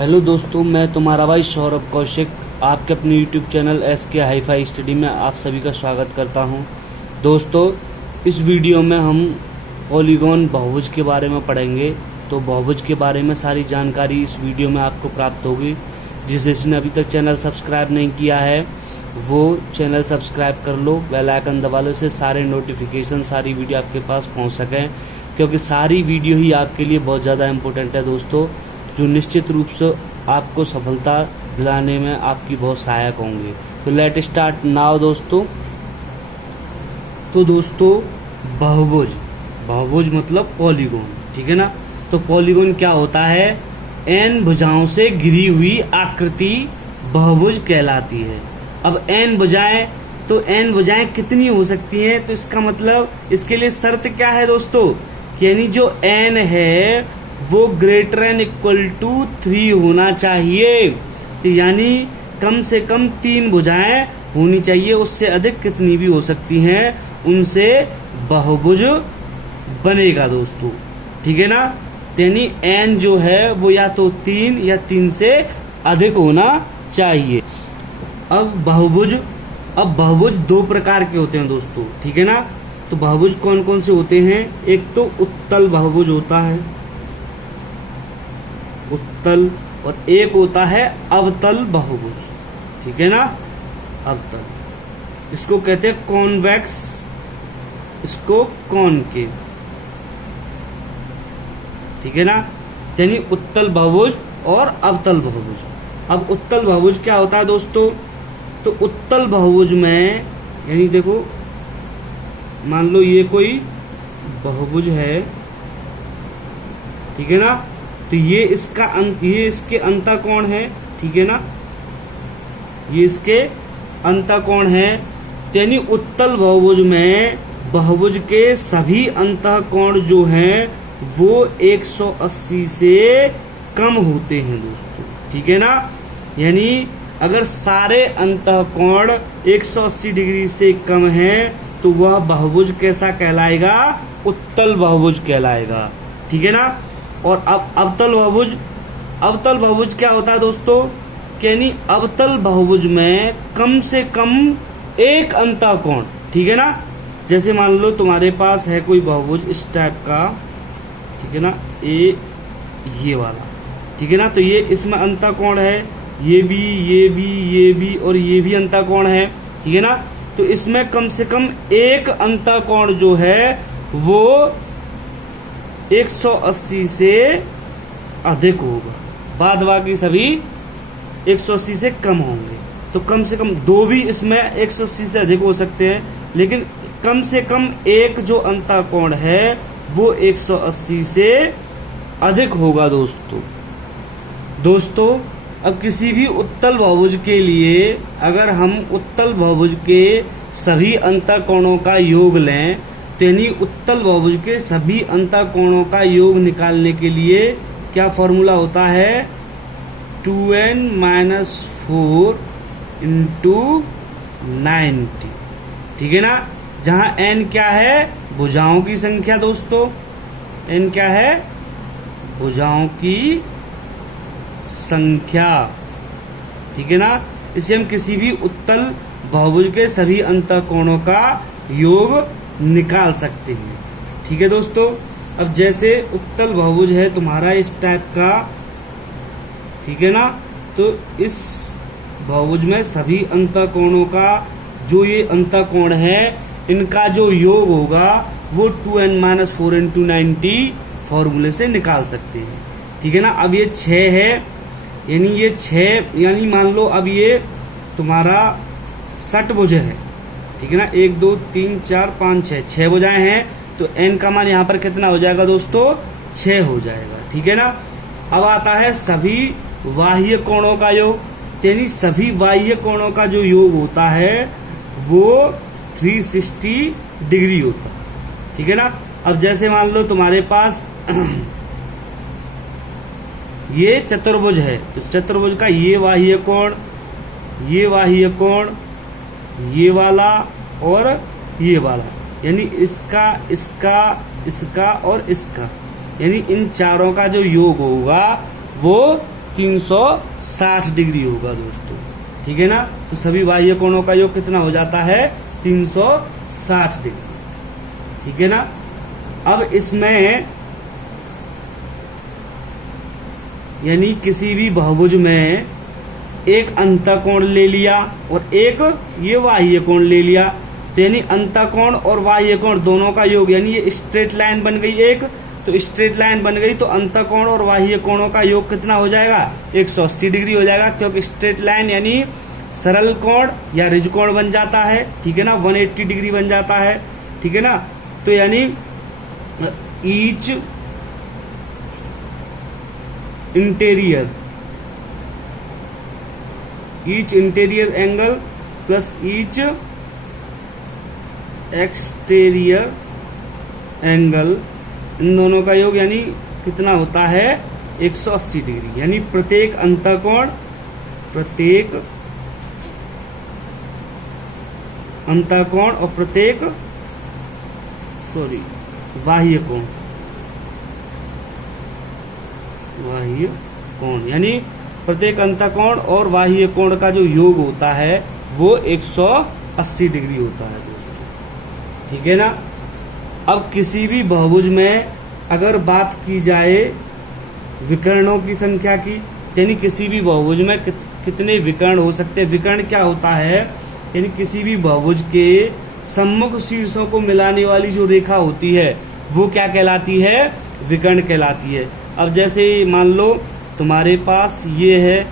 Hello दोस्तों, मैं तुम्हारा भाई सौरभ कौशिक आपके अपने YouTube channel SK hi fi study में आप सभी का स्वागत करता हूं। दोस्तों, इस वीडियो में हम पॉलीगॉन बहुभुज के बारे में पढ़ेंगे। तो बहुभुज के बारे में सारी जानकारी इस वीडियो में आपको प्राप्त होगी। जिसने अभी तक चैनल सब्सक्राइब नहीं किया है वो चैनल सब्सक्राइब कर लो, बेल आइकन दबा लो, इससे सारे नोटिफिकेशन सारी वीडियो आपके पास पहुंच सकें, क्योंकि सारी वीडियो ही आपके लिए बहुत ज़्यादा इम्पोर्टेंट है दोस्तों, जो निश्चित रूप से आपको सफलता दिलाने में आपकी बहुत सहायक होंगे। तो लेट स्टार्ट नाउ दोस्तों। तो दोस्तों, बहुभुज मतलब पॉलीगॉन, ठीक है ना। तो पॉलीगॉन क्या होता है? n भुजाओं से घिरी हुई आकृति बहुभुज कहलाती है। अब n भुजाएं, तो n भुजाएं कितनी हो सकती हैं? तो इसका मतलब इसके लिए शर्त क्या है दोस्तों? यानी जो n है वो ग्रेटर एन इक्वल टू 3 होना चाहिए। तो यानी कम से कम 3 भुजाएं होनी चाहिए, उससे अधिक कितनी भी हो सकती हैं, उनसे बहुभुज बनेगा दोस्तों, ठीक है ना। यानी n जो है वो या तो 3 या 3 से अधिक होना चाहिए। अब बहुभुज 2 प्रकार के होते हैं दोस्तों, ठीक है ना। तो बहुभुज कौन कौन से होते हैं? एक तो उत्तल बहुभुज होता है, उत्तल, और एक होता है अवतल बहुभुज, ठीक है ना। अवतल, इसको कहते हैं कॉन्वेक्स, इसको कॉनकेव, ठीक है ना। यानी उत्तल बहुभुज और अवतल बहुभुज। अब उत्तल बहुभुज क्या होता है दोस्तों? तो उत्तल बहुभुज में यानी देखो, मान लो ये कोई बहुभुज है, ठीक है ना। तो ये इसके अंतःकोण है, ठीक है ना, ये इसके अंतःकोण है। यानी उत्तल बहुभुज में बहुभुज के सभी अंतःकोण जो हैं वो 180 से कम होते हैं दोस्तों, ठीक है ना। यानी अगर सारे अंतःकोण 180 डिग्री से कम हैं तो वह बहुभुज कैसा कहलाएगा? उत्तल बहुभुज कहलाएगा, ठीक है ना। और अब अवतल बहुभुज क्या होता है दोस्तों? यानी अवतल बहुभुज में कम से कम एक अंतःकोण, ठीक है ना। जैसे मान लो तुम्हारे पास है कोई बहुभुज इस टाइप का, ठीक है ना, ये वाला, ठीक है ना। तो ये इसमें अंतःकोण है, ये भी और ये भी अंतःकोण है, ठीक है ना। तो इसमें कम से कम एक अंतःकोण जो है वो 180 से अधिक होगा, बाद बाकी सभी 180 से कम होंगे। तो कम से कम 2 भी इसमें 180 से अधिक हो सकते हैं, लेकिन कम से कम एक जो अंतःकोण है वो 180 से अधिक होगा दोस्तों। अब किसी भी उत्तल बहुभुज के लिए अगर हम उत्तल बहुभुज के सभी अंतःकोणों का योग लें, तो यानी उत्तल बहुभुज के सभी अंतःकोणों का योग निकालने के लिए क्या फॉर्मूला होता है? 2n-4 × 90, ठीक है ना। जहां n क्या है? भुजाओं की संख्या दोस्तों, n क्या है? भुजाओं की संख्या, ठीक है ना। इसे हम किसी भी उत्तल बहुभुज के सभी अंतःकोणों का योग निकाल सकते हैं, ठीक है दोस्तों। अब जैसे उत्तल बहुभुज है तुम्हारा इस टाइप का, ठीक है ना। तो इस बहुभुज में सभी अंतःकोणों का जो ये अंतःकोण है इनका जो योग होगा वो 2n-4 × 90 फॉर्मूले से निकाल सकते हैं, ठीक है ना। अब ये 6 है, यानी ये 6, यानी मान लो अब ये तुम्हारा षटभुज है, ठीक है ना। 1 2 3 4 5 6 भुजाएं हैं, तो n का मान यहाँ पर कितना हो जाएगा दोस्तों? 6 हो जाएगा, ठीक है ना। अब आता है सभी बाह्य कोणों का योग। यानी सभी बाह्य कोणों का जो योग होता है वो 360 डिग्री होता है, ठीक है ना। अब जैसे मान लो तुम्हारे पास ये चतुर्भुज है, तो चतुर्भुज का ये बाह्य कोण, ये बाह्य कोण, ये वाला और ये वाला, यानी इसका और इसका, यानी इन चारों का जो योग होगा वो 360 डिग्री होगा दोस्तों, ठीक है ना। तो सभी बाह्य कोणों का योग कितना हो जाता है, 360 डिग्री, ठीक है ना। अब इसमें यानी किसी भी बहुभुज में एक अंतःकोण ले लिया और एक ये बाह्य कोण ले लिया, तो यानी अंतःकोण और बाह्य कोण दोनों का योग, यानी ये स्ट्रेट लाइन बन गई एक, तो स्ट्रेट लाइन बन गई तो अंतःकोण और बाह्य कोणों का योग कितना हो जाएगा, 180 डिग्री हो जाएगा, क्योंकि स्ट्रेट लाइन यानी सरल कोण या रिज कोण बन जाता है, ठीक है ना, 180 डिग्री बन जाता है, ठीक है ना। तो यानी each interior angle plus each exterior angle, इन दोनों का योग यानी कितना होता है, 180 डिग्री, यानी प्रत्येक अंतःकोण और प्रत्येक बाह्य कोण यानी प्रत्येक अंतःकोण और बाह्य कोण का जो योग होता है वो 180 डिग्री होता है दोस्तों, ठीक है ना। अब किसी भी बहुभुज में अगर बात की जाए विकर्णों की संख्या की, यानी किसी भी बहुभुज में कितने विकर्ण हो सकते हैं। विकर्ण क्या होता है, यानी किसी भी बहुभुज के सम्मुख शीर्षों को मिलाने वाली जो रेखा होती है वो क्या कहलाती है, विकर्ण कहलाती है। अब जैसे मान लो तुम्हारे पास ये है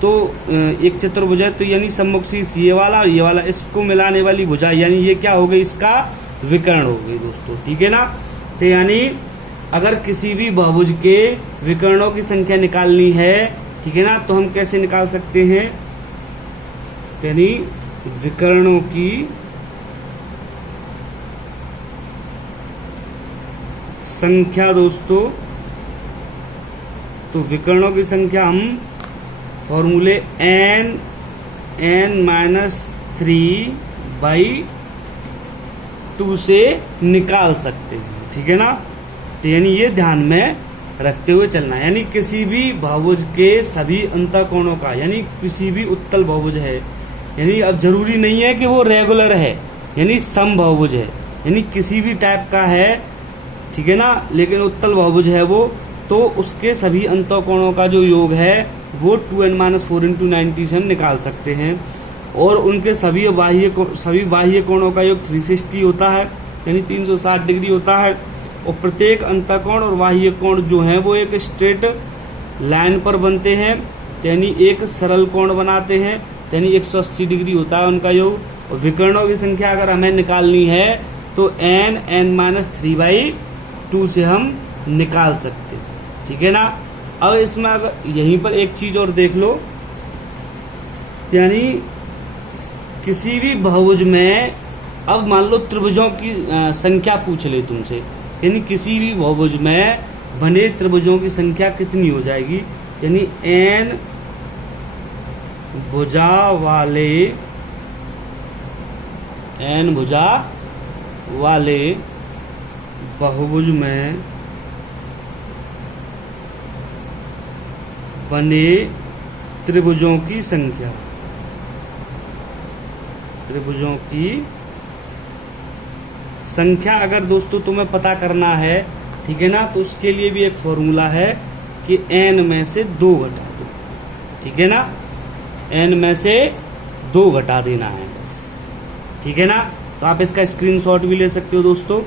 तो एक चतुर्भुज है, तो यानी सम्मुख शीर्ष ये वाला और ये वाला, इसको मिलाने वाली भुजा यानी ये क्या हो गई, इसका विकर्ण हो गई दोस्तों, ठीक है ना। तो यानी अगर किसी भी बहुभुज के विकर्णों की संख्या निकालनी है, ठीक है ना, तो हम कैसे निकाल सकते हैं, यानी विकर्णों की संख्या दोस्तों, तो विकर्णों की संख्या हम फॉर्मूले n-3/2 से निकाल सकते हैं, ठीक है ना। तो यानी ये ध्यान में रखते हुए चलना है, यानी किसी भी बहुभुज के सभी अंतःकोणों का, यानी किसी भी उत्तल बहुभुज है, यानी अब जरूरी नहीं है कि वो रेगुलर है, यानी सम बहुभुज है, यानी किसी भी टाइप का है, ठीक है ना, लेकिन उत्तल बहुभुज है वो, तो उसके सभी अंतःकोणों का जो योग है वो 2n-4 × 90 से हम निकाल सकते हैं। और उनके सभी बाह्य कोणों का योग 360 होता है, यानी 360 डिग्री होता है। और प्रत्येक अंतःकोण और बाह्य कोण जो है वो एक स्ट्रेट लाइन पर बनते हैं, यानी एक सरल कोण बनाते हैं, यानी 180 डिग्री होता है उनका योग। और विकर्णों की संख्या अगर हमें निकालनी है तो n-3/2 से हम निकाल सकते हैं, ठीक है ना। अब इसमें अगर यहीं पर एक चीज और देख लो, यानी किसी भी बहुभुज में अब मान लो त्रिभुजों की संख्या पूछ ले तुमसे, यानी किसी भी बहुभुज में बने त्रिभुजों की संख्या कितनी हो जाएगी, यानी n भुजा वाले बहुभुज में बने त्रिभुजों की संख्या अगर दोस्तों तुम्हें पता करना है, ठीक है ना, तो उसके लिए भी एक फॉर्मूला है कि n में से 2 घटा दो, ठीक है ना, n में से 2 घटा देना है बस, ठीक है ना। तो आप इसका स्क्रीनशॉट भी ले सकते हो दोस्तों।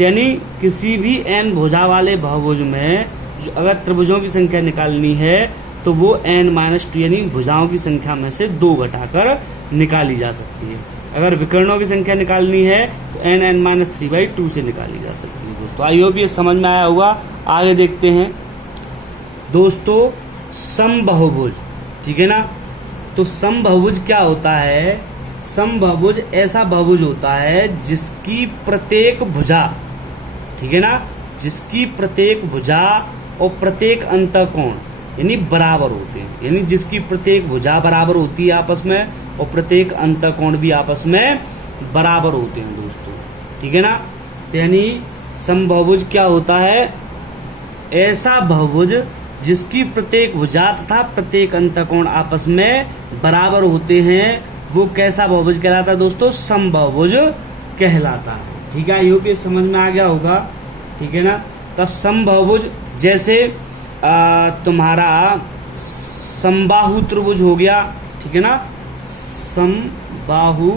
यानी किसी भी n भुजा वाले बहुभुज में अगर त्रिभुजों की संख्या निकालनी है तो वो n-2 यानी भुजाओं की संख्या में से 2 घटाकर निकाली जा सकती है। अगर विकर्णों की संख्या निकालनी है तो n-3/2 से निकाली जा सकती है दोस्तों। आई होप ये समझ में आया होगा। आगे देखते हैं दोस्तों समबाहुभुज, ठीक है ना। तो समबाहुभुज क्या होता है, समबाहुभुज ऐसा बहुभुज होता है जिसकी प्रत्येक भुजा, ठीक है ना, जिसकी प्रत्येक भुजा और प्रत्येक अंतःकोण यानी बराबर होते हैं, यानी जिसकी प्रत्येक भुजा बराबर होती है आपस में और प्रत्येक अंतःकोण भी आपस में बराबर होते हैं दोस्तों, ठीक है ना। तो यानी समबाहुभुज क्या होता है, ऐसा बहुभुज जिसकी प्रत्येक भुजा तथा प्रत्येक अंतःकोण आपस में बराबर होते हैं वो कैसा बहुभुज कहलाता है दोस्तों? समबाहुभुज कहलाता है। ठीक है, आई होप ये समझ में आ गया होगा। ठीक है ना। तो समबाहुभुज जैसे तुम्हारा समबाहु त्रिभुज हो गया। ठीक है ना, समबाहु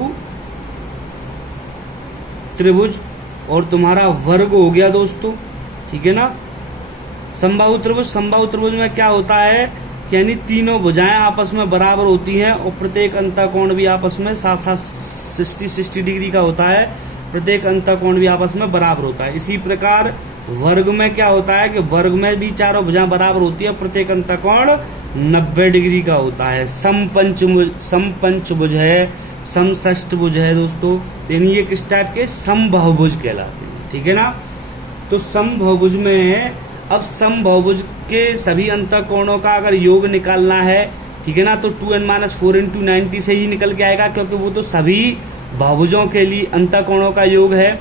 त्रिभुज, और तुम्हारा वर्ग हो गया दोस्तों। ठीक है ना। समबाहु त्रिभुज में क्या होता है, यानी तीनों भुजाएं आपस में बराबर होती हैं और प्रत्येक अंतःकोण भी आपस में 60 डिग्री का होता है। प्रत्येक अंतःकोण भी आपस में बराबर होता है। इसी प्रकार वर्ग में क्या होता है कि वर्ग में भी चारों भुजाएं बराबर होती है, प्रत्येक अंतःकोण 90 डिग्री का होता है। समपंचभुज है, समषष्ठभुज है दोस्तों, यानी ये किस टाइप के? समबाहुभुज कहलाते हैं। ठीक है ना। तो समबाहुभुज में अब समबाहुभुज के सभी अंतःकोणों का अगर योग निकालना है, ठीक है ना, तो 2n-4 × 90 से ही निकल के आएगा, क्योंकि वो तो सभी बहुभुजों के लिए अंतःकोणों का योग है।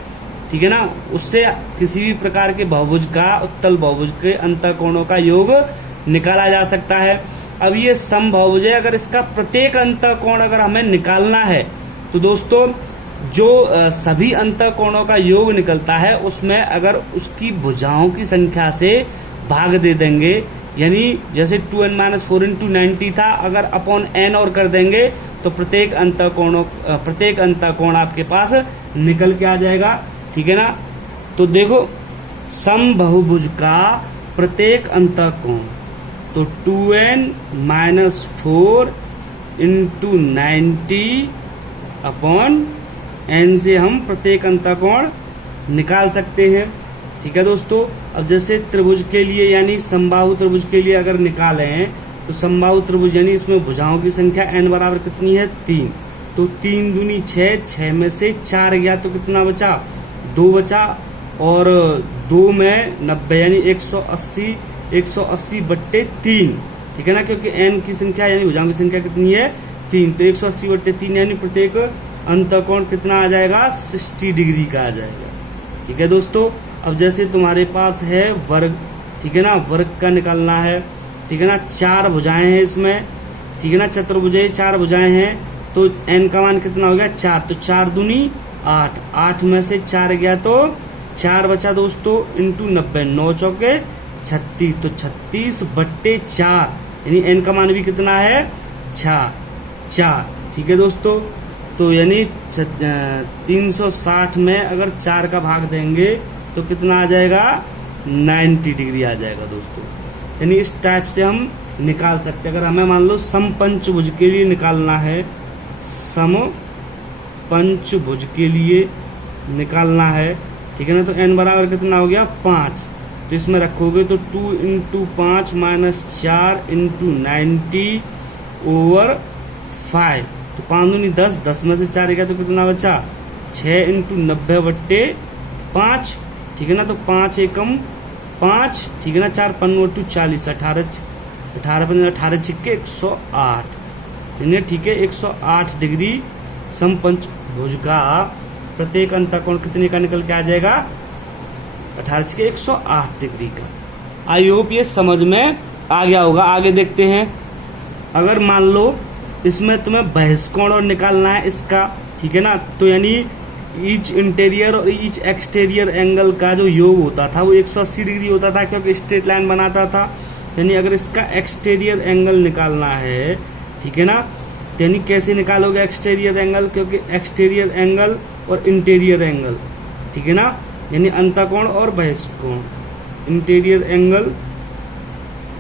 ठीक है ना। उससे किसी भी प्रकार के बहुभुज का, उत्तल बहुभुज के अंतःकोणों का योग निकाला जा सकता है। अब ये समबाहुभुज है, अगर इसका प्रत्येक अंतःकोण अगर हमें निकालना है तो दोस्तों जो सभी अंतःकोणों का योग निकलता है उसमें अगर उसकी भुजाओं की संख्या से भाग दे देंगे, यानी जैसे 2n-4 × 90 था, अगर अपॉन n और कर देंगे तो प्रत्येक अंतःकोण आपके पास निकल के आ जाएगा। ठीक है ना। तो देखो समबाहुभुज का प्रत्येक अंतःकोण तो 2n-4 × 90 अपॉन n से हम प्रत्येक अंतःकोण निकाल सकते हैं। ठीक है दोस्तों। अब जैसे त्रिभुज के लिए यानी समबाहु त्रिभुज के लिए अगर निकालें तो समबाहु त्रिभुज यानी इसमें भुजाओं की संख्या n बराबर कितनी है? 3। तो 3 दूनी 6, 6 में से 4 गया तो कितना बचा? 2 बचा, और 2 में 90 यानी 180/3। ठीक है ना, क्योंकि n की संख्या यानी भुजाओं की संख्या कितनी है? 3। तो 180/3 यानी प्रत्येक अंतःकोण कितना आ जाएगा? 60 डिग्री का आ जाएगा। ठीक है दोस्तों। अब जैसे तुम्हारे पास है वर्ग, ठीक है ना, वर्ग का निकालना है। ठीक है ना, 4 भुजाएं हैं इसमें। ठीक है ना, चतुर्भुज 4 भुजाएं हैं, तो n का मान कितना हो गया? 4। तो 4 दूनी 8, 8 में से 4 गया तो 4 बचा दोस्तों, इंटू 90, 9 चौके 36, तो 36/4 यानी n का मान भी कितना है? 4। ठीक है दोस्तों। तो यानी 360 में अगर 4 का भाग देंगे तो कितना आ जाएगा? 90 डिग्री आ जाएगा दोस्तों। यानी इस टाइप से हम निकाल सकते हैं। अगर हमें मान लो समपंचभुज के लिए निकालना है, समपंचभुज के लिए निकालना है, ठीक है ना, तो n बराबर कितना हो गया? 5। तो इसमें रखोगे तो 2 × 5 - 4 × 90/5। तो 5 दूनी 10, 10 में से 4 गया तो कितना बचा? 6 × 90/5। ठीक है ना। तो 5 एकम 5, ठीक है ना, 4 × 5 = 40, 18 6 108। ठीक है, 108 डिग्री समपंचभुज का प्रत्येक अंतःकोण कितने का निकल के आ जाएगा? 18 6 108 डिग्री का। आई होप ये समझ में आ गया होगा। आगे देखते हैं। अगर मान लो इसमें तुम्हें बहिष्कोण और निकालना है इसका, ठीक है ना, तो यानी ईच इंटीरियर और ईच एक्सटीरियर एंगल का जो योग होता था वो 180 डिग्री होता था, क्योंकि स्ट्रेट लाइन बनाता था। यानी अगर इसका एक्सटीरियर एंगल निकालना है, ठीक है ना, तो यानी कैसे निकालोगे एक्सटीरियर एंगल? क्योंकि एक्सटीरियर एंगल और इंटीरियर एंगल, ठीक है ना, यानी अंतःकोण और बहिष्कोण, इंटीरियर एंगल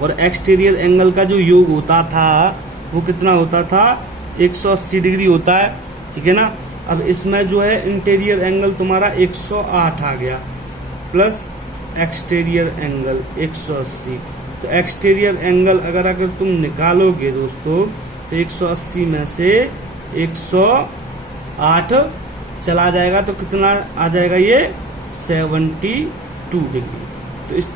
और एक्सटीरियर एंगल का जो योग होता था वो कितना होता था? 180 डिग्री होता है। ठीक है ना। अब इसमें जो है इंटीरियर एंगल तुम्हारा 108 आ गया, प्लस एक्सटीरियर एंगल 180। तो एक्सटीरियर एंगल अगर तुम निकालोगे दोस्तों तो 180 में से 108 चला जाएगा तो कितना आ जाएगा? ये 72 डिग्री। तो इस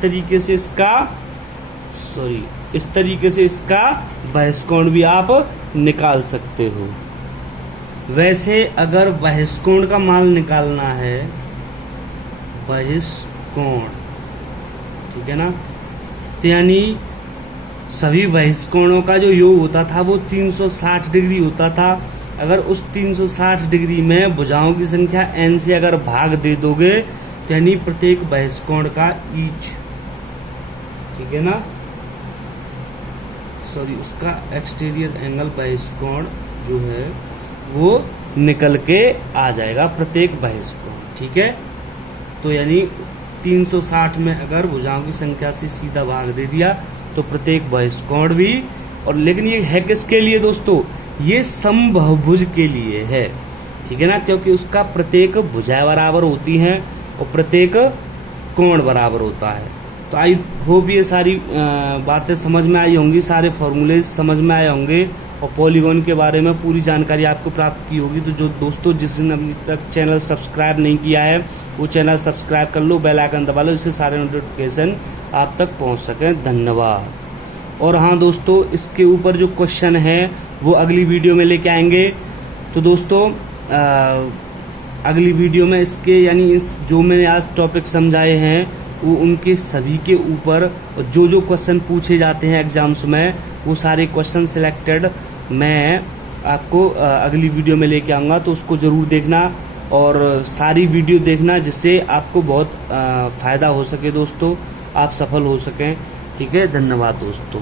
तरीके से इसका बहिष्कोण भी आप निकाल सकते हो। वैसे अगर बहिष्कोण का मान निकालना है, बहिष्कोण, ठीक है ना, तो यानी सभी बहिष्कोणों का जो योग होता था वो 360 डिग्री होता था। अगर उस 360 डिग्री में भुजाओं की संख्या n से अगर भाग दे दोगे तो यानी प्रत्येक बहिष्कोण का ईच, ठीक है ना, सॉरी उसका एक्सटीरियर एंगल बहिष्कोण जो है वो निकल के आ जाएगा प्रत्येक बहिष्कोण, ठीक है। तो यानी 360 में अगर भुजाओं की संख्या से सीधा भाग दे दिया तो प्रत्येक बहिष्कोण भी, और लेकिन ये है किसके लिए दोस्तों, ये समबाहुभुज के लिए है, ठीक है ना, क्योंकि उसका प्रत्येक भुजाएं बराबर होती हैं और प्रत्येक कोण बराबर होता है। तो आई होप ये सारी बातें समझ में आई होंगी, सारे फॉर्मूले समझ में आए होंगे और पॉलीगॉन के बारे में पूरी जानकारी आपको प्राप्त की होगी। तो जो दोस्तों जिसने अभी तक चैनल सब्सक्राइब नहीं किया है वो चैनल सब्सक्राइब कर लो, बेल आइकन दबा लो, इससे सारे नोटिफिकेशन आप तक पहुंच सकें। धन्यवाद। और हाँ दोस्तों, इसके ऊपर जो क्वेश्चन है वो अगली वीडियो में लेके आएंगे। तो दोस्तों अगली वीडियो में इसके यानी इस जो मैंने आज टॉपिक समझाए हैं वो उनके सभी के ऊपर जो जो क्वेश्चन पूछे जाते हैं एग्जाम्स में वो सारे क्वेश्चन सिलेक्टेड मैं आपको अगली वीडियो में लेके आऊँगा। तो उसको ज़रूर देखना और सारी वीडियो देखना जिससे आपको बहुत फ़ायदा हो सके दोस्तों, आप सफल हो सकें। ठीक है, धन्यवाद दोस्तों।